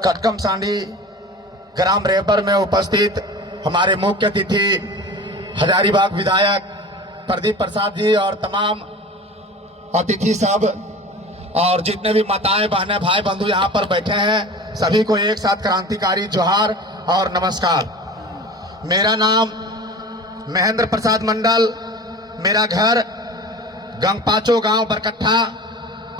कटकम सांडी ग्राम रेपर में उपस्थित हमारे मुख्य अतिथि हजारीबाग विधायक प्रदीप प्रसाद जी और तमाम अतिथि सब और जितने भी माताएं बहनें भाई बंधु यहाँ पर बैठे हैं, सभी को एक साथ क्रांतिकारी जोहार और नमस्कार। मेरा नाम महेंद्र प्रसाद मंडल, मेरा घर गंगपाचो गांव बरकट्ठा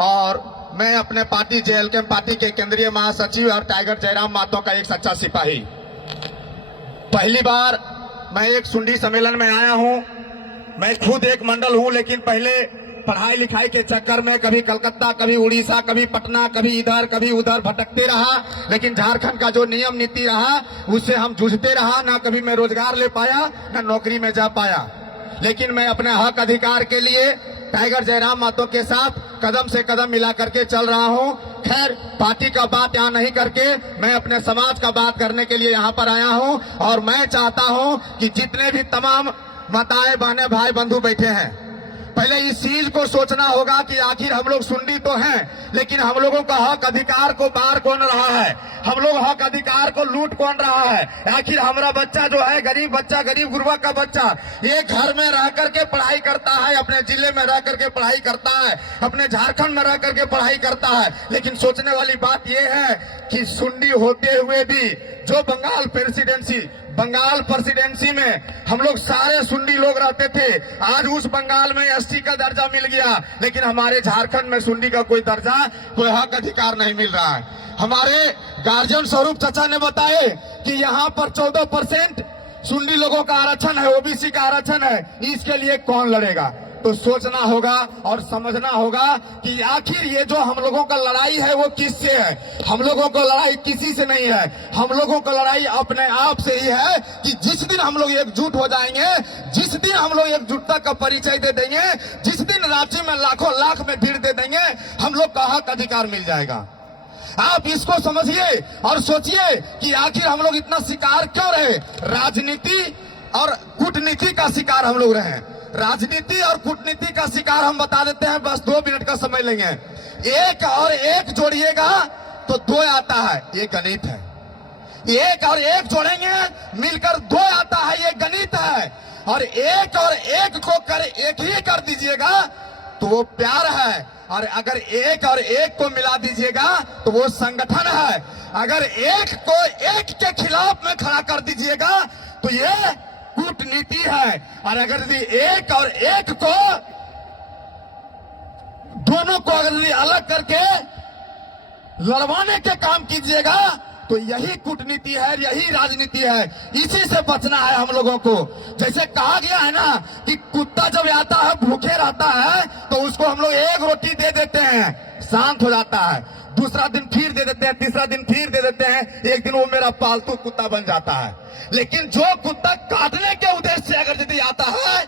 और मैं अपने पार्टी जेएलके पार्टी के केंद्रीय महासचिव और टाइगर जयराम मातो का एक सच्चा सिपाही। पहली बार मैं एक सुंडी सम्मेलन में आया हूं। मैं खुद एक मंडल हूं, लेकिन पहले पढ़ाई लिखाई के चक्कर में कभी कलकत्ता, कभी उड़ीसा, कभी पटना, कभी इधर कभी उधर भटकते रहा। लेकिन झारखंड का जो नियम नीति रहा उससे हम जूझते रहा। ना कभी मैं रोजगार ले पाया, ना नौकरी में जा पाया। लेकिन मैं अपने हक अधिकार के लिए टाइगर जयराम मातो के साथ कदम से कदम मिला करके चल रहा हूं। खैर, पार्टी का बात यहाँ नहीं करके मैं अपने समाज का बात करने के लिए यहाँ पर आया हूं। और मैं चाहता हूं कि जितने भी तमाम माताएं बहनें भाई बंधु बैठे हैं, पहले इस चीज को सोचना होगा कि आखिर हम लोग सुंडी तो हैं, लेकिन हम लोगों का हक अधिकार को बार कौन रहा है, हम लोग हक अधिकार को लूट कौन रहा है। आखिर हमारा बच्चा जो है गरीब बच्चा, गरीब गुरबा का बच्चा, ये घर में रह करके पढ़ाई करता है, अपने जिले में रह करके पढ़ाई करता है, अपने झारखंड में रह करके पढ़ाई करता है। लेकिन सोचने वाली बात यह है कि सुंडी होते हुए भी जो बंगाल प्रेसिडेंसी में हम लोग सारे सुंडी लोग रहते थे, आज उस बंगाल में एसटी का दर्जा मिल गया, लेकिन हमारे झारखंड में सुंडी का कोई दर्जा, कोई हक अधिकार नहीं मिल रहा है। हमारे गार्जियन स्वरूप चाचा ने बताए कि यहाँ पर 14% सुंडी लोगों का आरक्षण है, ओबीसी का आरक्षण है। इसके लिए कौन लड़ेगा? तो सोचना होगा और समझना होगा कि आखिर ये जो हम लोगों का लड़ाई है वो किससे है। हम लोगों को लड़ाई किसी से नहीं है, हम लोगों को लड़ाई अपने आप से ही है कि जिस दिन हम लोग एकजुट हो जाएंगे, जिस दिन हम लोग एकजुटता का परिचय दे देंगे, जिस दिन रांची में लाखों लाख में भीड़ दे देंगे, हम लोग का हक अधिकार मिल जाएगा। आप इसको समझिए और सोचिए कि आखिर हम लोग इतना शिकार क्यों रहे। राजनीति और कूटनीति का शिकार हम लोग रहे। राजनीति और कूटनीति का शिकार हम बता देते हैं, बस 2 मिनट का समय लेंगे। एक और एक जोड़िएगा तो 2 आता है, ये गणित है। एक और एक जोड़ेंगे मिलकर 2 आता है, ये गणित है। और एक को एक ही कर दीजिएगा तो वो प्यार है। और अगर एक और एक को मिला दीजिएगा तो वो संगठन है। अगर एक को एक के खिलाफ में खड़ा कर दीजिएगा तो ये कूटनीति है। और अगर यदि एक और एक को, दोनों को अगर यदि अलग करके लड़वाने के काम कीजिएगा तो यही कूटनीति है, यही राजनीति है। इसी से बचना है हम लोगों को। जैसे कहा गया है ना कि कुत्ता जब आता है भूखे रहता है तो उसको हम लोग 1 रोटी दे देते हैं, शांत हो जाता है। दूसरा दिन फिर दे देते हैं, तीसरा दिन फिर दे देते हैं, एक दिन वो मेरा पालतू कुत्ता बन जाता है। लेकिन जो कुत्ता काटने के उद्देश्य से अगर यदि आता है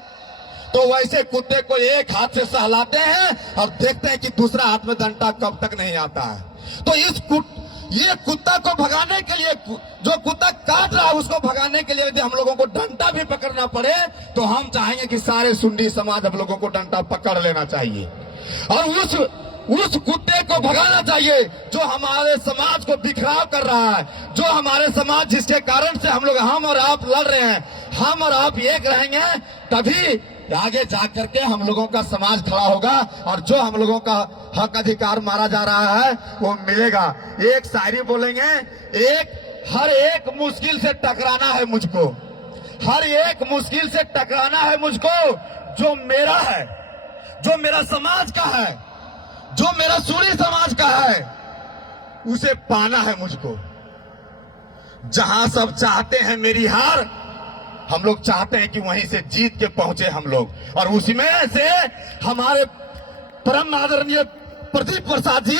तो वैसे कुत्ते को एक हाथ से सहलाते हैं और देखते हैं कि दूसरा हाथ में डंडा कब तक नहीं आता है। तो ये कुत्ता को भगाने के लिए, जो कुत्ता काट रहा है उसको भगाने के लिए यदि हम लोगों को डंडा भी पकड़ना पड़े तो हम चाहेंगे कि सारे सुंडी समाज हम लोगों को डंडा पकड़ लेना चाहिए और उस कुत्ते को भगाना चाहिए जो हमारे समाज को बिखराव कर रहा है, जो हमारे समाज जिसके कारण से हम और आप लड़ रहे हैं। हम और आप एक रहेंगे तभी आगे जाकर के हम लोगों का समाज खड़ा होगा और जो हम लोगों का हक अधिकार मारा जा रहा है वो मिलेगा। एक शायरी बोलेंगे, हर एक मुश्किल से टकराना है मुझको, हर एक मुश्किल से टकराना है मुझको, जो मेरा है, जो मेरा समाज का है, जो मेरा सूरी समाज का है, उसे पाना है मुझको। जहां सब चाहते हैं मेरी हार, हम लोग चाहते हैं कि वहीं से जीत के पहुंचे हम लोग। और उसी में से हमारे परम आदरणीय प्रदीप प्रसाद जी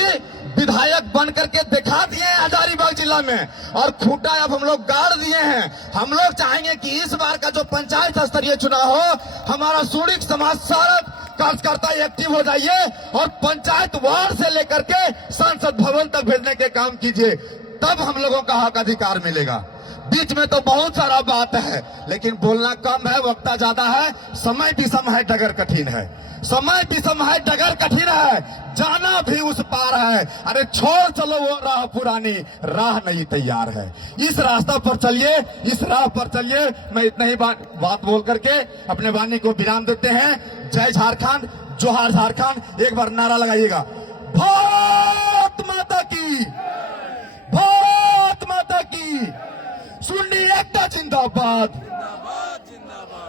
विधायक बन करके दिखा दिए हैं हजारीबाग जिला में, और खूंटा अब हम लोग गाड़ दिए हैं। हम लोग चाहेंगे कि इस बार का जो पंचायत स्तरीय चुनाव हो, हमारा सूरी समाज सारा कार्यकर्ता एक्टिव हो जाइए और पंचायत वार्ड से लेकर के संसद भवन तक भेजने के काम कीजिए, तब हम लोगों का हक अधिकार मिलेगा। बीच में तो बहुत सारा बात है, लेकिन बोलना कम है, वक्ता ज्यादा है। समय विषम है, डगर कठिन है। समय विषम है, डगर कठिन है, जाना भी उस पार है। अरे छोड़ चलो वो राह पुरानी, राह नहीं तैयार है। इस रास्ता पर चलिए, इस राह पर चलिए। मैं इतना ही बात बोल करके अपने वाणी को विराम देते हैं। जय झारखंड, जोहार झारखंड। एक बार नारा लगाइएगा, भारत माता की, भारत माता की। सुन्नी एकता जिंदाबाद,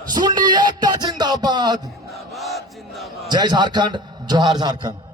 सुन्नी एकता जिंदाबाद। जय झारखंड, जोहार झारखंड।